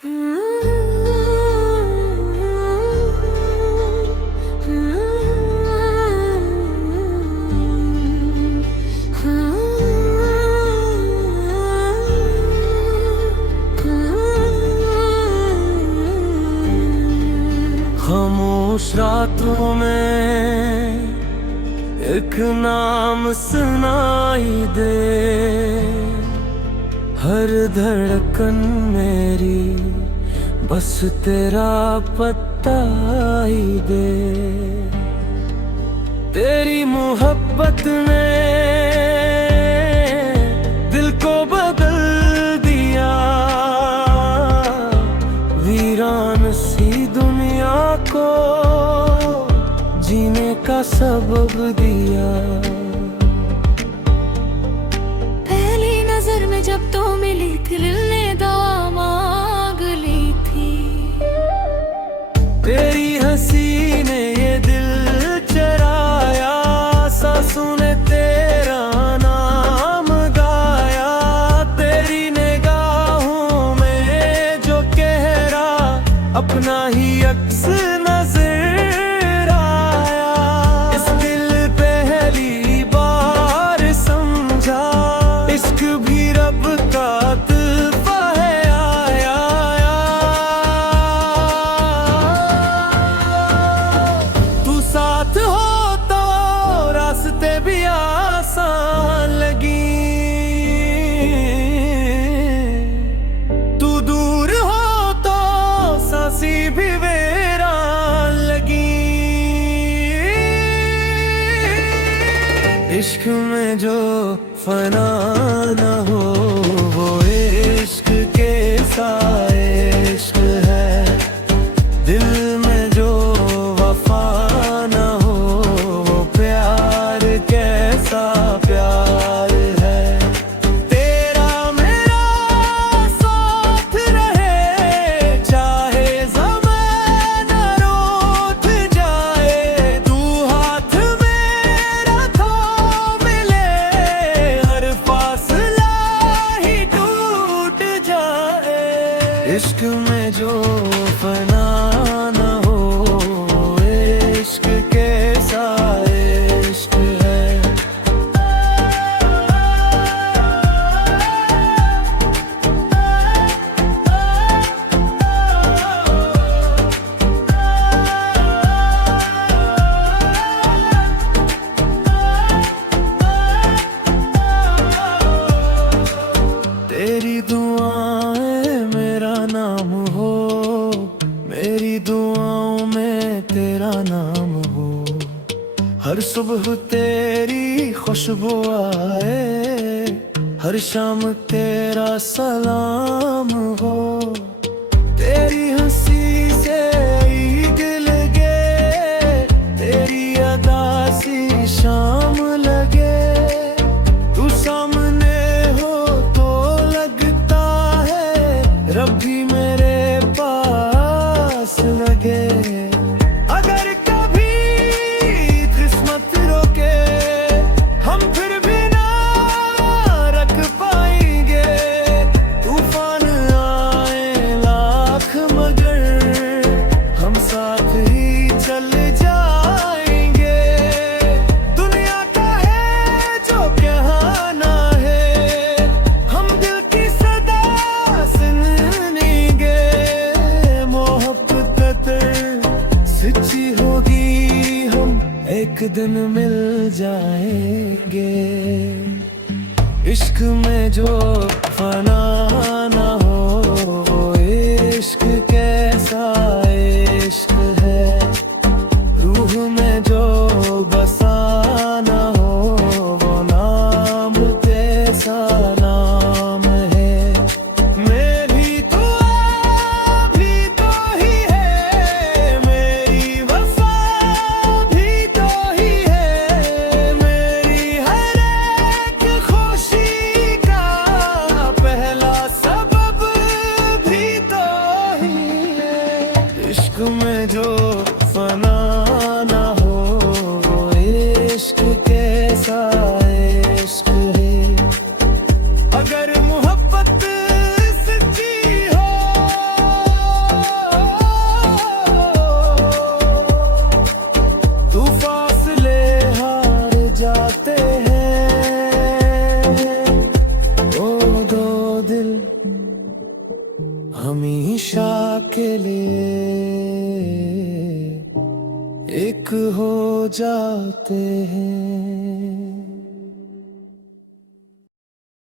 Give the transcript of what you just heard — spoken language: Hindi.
खामोश रातों में एक नाम सुनाई दे, हर धड़कन मेरी बस तेरा पता ही दे। तेरी मोहब्बत ने दिल को बदल दिया, वीरान सी दुनिया को जीने का सबब दिया। पहली नजर में जब तो मिली थी, दिल ने दुआ मांग ली थी। तेरी हंसी ने ये दिल चराया, सांसों ने तेरा नाम गाया। तेरी निगाहों में जो गहरा अपना ही अक्स नजर आया। इस दिल पहली बार समझा, इश्क भी रब का तोहफा है आया। तू साथ हो तो रास्ते भी आसान लगी, तू दूर हो तो सांसी भी वीरान लगी। इश्क में जो फना न हो वो इश्क के साए इश्क है। दिल में जो वफा न हो वो प्यार कैसा प्यार है। तेरा मेरा साथ रहे, चाहे ज़माना रोक जाए। तू हाथ मेरा थाम ले, हर फासला ही टूट जाए। इश्क में जो फना न हो इश्क कैसा इश्क है। तेरी दुआएं मेरा नाम हो, मेरी दुआओं में तेरा नाम हो। हर सुबह तेरी खुशबू आए, हर शाम तेरा सलाम हो। तेरी हंसी से ईद लगे, तेरी अदा सी शाम लगे। तू सामने हो तो लगता है रब भी मेरे पास लगे। अगर कभी किस्मत रोके हम फिर भी ना रख पाएंगे। तूफान आए लाख मगर हम साथ ही चल जाएंगे। दुनिया का है जो कहना है, हम दिल की सदा सुनेंगे। मोहब्बत सच्ची होगी, हम एक दिन मिल जाएंगे। इश्क में जो फना न हो वो इश्क कैसा इश्क है। रूह में जो बसा न हो वो नाम कैसा नाम है। मेरी दुआ भी तो ही है, मेरी वफा भी तो ही है। मेरी हर एक खुशी का दिल हमेशा के लिए एक हो जाते हैं।